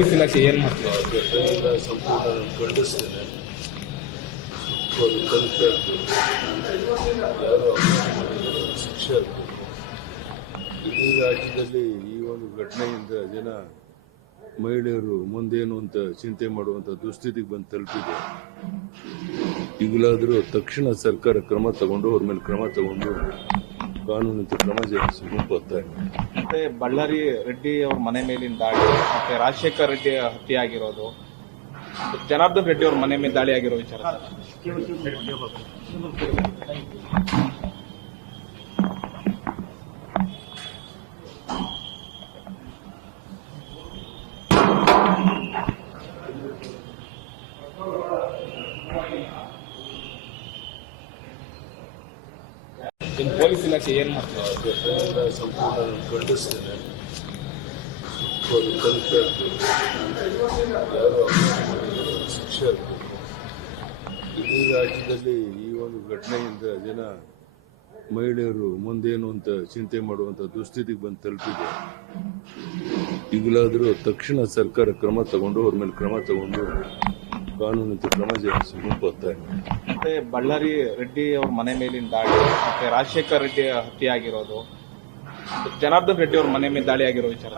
Police ಇಲಾಖೆ ಏನ್ ಮಾಡ್ತಾರೆ? ಘಟನೆಯಿಂದ ಸಂಪೂರ್ಣ ರಾಜ್ಯದಲ್ಲಿ ಈ ಒಂದು ಘಟನೆಯಿಂದ ಜನ ಮಹಿಳೆಯರು ಮುಂದೇನು ಅಂತ ಚಿಂತೆ ಮಾಡುವಂತ ದುಸ್ಥಿತಿಗೆ ಬಂದು ತಲುಪಿದೆ. ಈಗಲಾದರೂ ತಕ್ಷಣ ಸರ್ಕಾರ ಕ್ರಮ ತಗೊಂಡು, ಅವ್ರ ಮೇಲೆ ಕ್ರಮ ತಗೊಂಡು ಕಾನೂನಿನ ಕ್ರಮ ಜರುಗಿಸಬೇಕು ಮತ್ತೆ ಬಳ್ಳಾರಿ ರೆಡ್ಡಿ ಅವ್ರ ಮನೆ ಮೇಲಿನ ದಾಳಿ, ಮತ್ತೆ ರಾಜಶೇಖರ್ ರೆಡ್ಡಿ ಹತ್ಯೆ ಆಗಿರೋದು ಜನಾರ್ದನ್ ರೆಡ್ಡಿ ಅವ್ರ ಮನೆ ಮೇಲೆ ದಾಳಿ ಆಗಿರೋ ವಿಚಾರ ಇನ್ನು ಪೊಲೀಸ್ ಇಲಾಖೆ ಏನು ಮಾಡ್ತಾರೆ? ಸಂಪೂರ್ಣ ಶಿಕ್ಷೆ ರಾಜ್ಯದಲ್ಲಿ ಈ ಒಂದು ಘಟನೆಯಿಂದ ಜನ ಮಹಿಳೆಯರು ಮುಂದೇನು ಅಂತ ಚಿಂತೆ ಮಾಡುವಂತ ದುಸ್ಥಿತಿಗೆ ಬಂದು ತಲುಪಿದೆ. ಈಗಲಾದರೂ ತಕ್ಷಣ ಸರ್ಕಾರ ಕ್ರಮ ತಗೊಂಡು, ಅವ್ರ ಮೇಲೆ ಕ್ರಮ ತಗೊಂಡು ಕಾನೂನಿನ ಕ್ರಮ ಮತ್ತೆ ಬಳ್ಳಾರಿ ರೆಡ್ಡಿ ಅವ್ರ ಮನೆ ಮೇಲಿನ ದಾಳಿ, ಮತ್ತೆ ರಾಜಶೇಖರ್ ರೆಡ್ಡಿ ಹತ್ಯೆ ಆಗಿರೋದು ಜನಾರ್ದನ್ ರೆಡ್ಡಿ ಅವ್ರ ಮನೆ ಮೇಲೆ ದಾಳಿ ಆಗಿರೋ ವಿಚಾರ